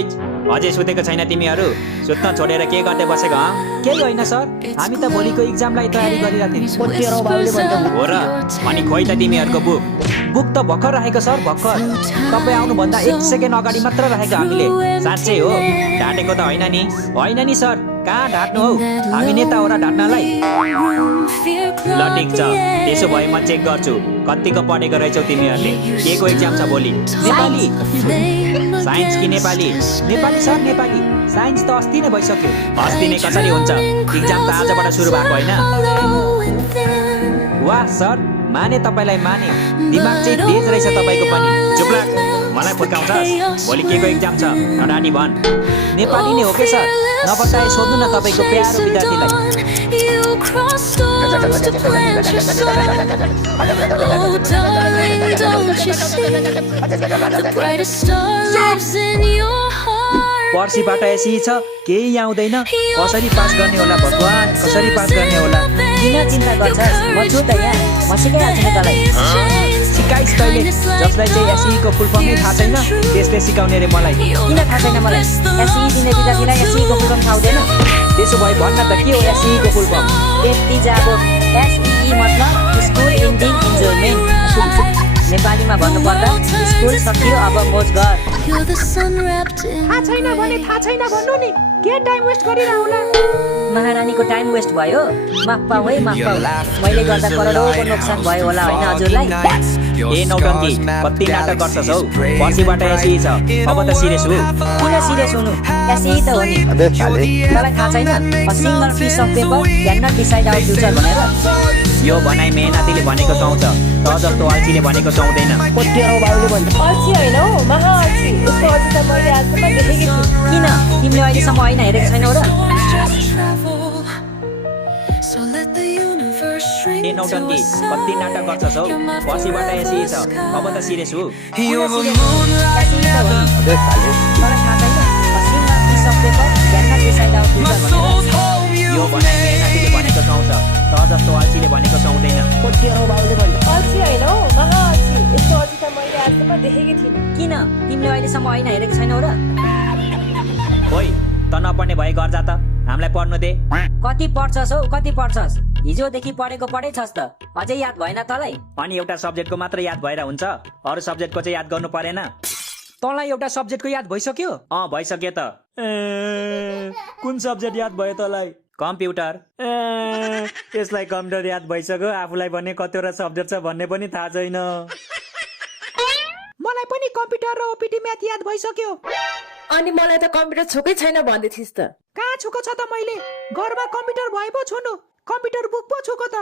ओइ अझै सुतेको छैन तिमीहरू? सुत्न छोडेर के गर्दै बसेको? केही होइन सर, हामी त भोलिको इक्जामलाई तयारी गरिरहेको थियौँ। हो र? अनि खोइ त तिमीहरूको बुक त भर्खर राखेको सर, भर्खर। तपाईँ आउनुभन्दा 1 सेकेन्ड अगाडि मात्र राखेको हामीले। साँच्चै हो? ढाँटेको त होइन नि? होइन नि सर, कहाँ ढाँट्नु हौ? हामी नेता हो र ढाँट्नलाई? ल ठिक छ, त्यसो भए म चेक गर्छु कतिको पढेको रहेछौ तिमीहरूले। के को एक्जाम छ भोलि? नेपाली। साइन्स कि नेपाली? नेपाली सर, नेपाली। साइन्स त अस्ति नै भइसक्यो। अस्ति नै कसरी हुन्छ? एक्जाम त आजबाट सुरु भएको होइन? वाह सर, माने तपाईँलाई माने। दिमाग चाहिँ तेज रहेछ तपाईँको पनि। चुप लाग, मलाई फुर्काउँछस्? भोलि के को एक्जाम छ? नडाडी भन्। नेपाली नै हो के सर? नबताए सोध्नु न तपाईँको प्यारो विद्यार्थीलाई। पर्सिबाट यसै छ, केही आउँदैन। कसरी पास गर्ने होला भगवान, कसरी पास गर्ने होला? किन चिन्ता गर्छस्? म छु त यहाँ, म सिकाइहाल्छु नि तँलाई। सिकाइस् तैँले, जसलाई चाहिँ एसईको फुल फर्मै थाहा छैन, त्यसले सिकाउने रे मलाई। किन थाहा छैन मलाई? एसई दिने विद्यार्थीलाई एसईको फुल फर्म थाहा हुँदैन? त्यसो भए भन्न त के हो एसईको फुल फर्म? यति जाबो। एसई मतलब स्कुल इन्डिङ इन्जोयमेन्ट। नेपालीमा भन्नुपर्दा स्कुल सकियो अब मोज गर। थाहा छैन भने थाहा छैन भन्नु नि, के टाइम वेस्ट गरिरहनु होला? महारानीको टाइम वेस्ट भयो। माफ पाऊ है, माफ पाऊ। मैले गर्दा करोडौँको नोक्सान भयो होला होइन हजुरलाई? ए नौटङ्की, कति नाटक गर्छस् हौ? पर्सिबाट एसई छ, अब त सिरियस हो? किन सिरियस हुनु? एसई त हो नि। मलाई थाहा छैन, a single piece of paper can not decide our future भनेर। यो भनाइ मेहनतीले भनेको सुहाउँछ, त जस्तो अल्छीले भनेको सुहाउँदैन। अल्छी होइन हौ, महा अल्छी। यसको अझै त मैले आजसम्म देखेकी छु। किन? तिमीले अहिलेसम्म ऐना हेरेको छैनौ र? ए नौटङ्की, कति नाटक गर्छस् हौ? पर्सिबाट एसई छ, अब त सिरियस हो? एसई त हो नि। मलाई थाहा छैन, a single piece of paper can not decide our future भनेर। यो भनाइ मेहनतीले भनेको सुहाउँछ, त जस्तो अल्छीले भनेको सुहाउँदैन। अल्छी होइन हौ, महा अल्छी। यसको अझै त मैले आजसम्म देखेकी थिइनँ। किन? तिमीले अहिलेसम्म ऐना हेरेको छैनौ र? खोइ, त नपढ्ने भए घर जा त, हामीलाई पढ्नु दे। कति पढ्छस् हौ, कति पढ्छस्? हिजोदेखि पढेको पढेछस् त, अझै याद भएन तँलाई? अनि एउटा सब्जेक्टको मात्र याद भएर हुन्छ? अरू सब्जेक्टको चाहिँ याद गर्नु परेन? तँलाई एउटा सब्जेक्टको याद भइसक्यो? भइसक्यो त। कुन सब्जेक्ट याद भयो तँलाई? कम्प्युटर। त्यसलाई कम्प्युटर याद भइसक्यो, आफूलाई भने कतिवटा सब्जेक्ट छ भन्ने पनि थाहा छैन। मलाई पनि कम्प्युटर र ओपिटी म्याथ याद भइसक्यो। अनि मलाई त कम्प्युटर छोकै छैन भन्दै थिइस् त। कहाँ छोको छ त मैले? घरमा कम्प्युटर भए पो छोनु, कम्प्युटर बुक पो छोको त।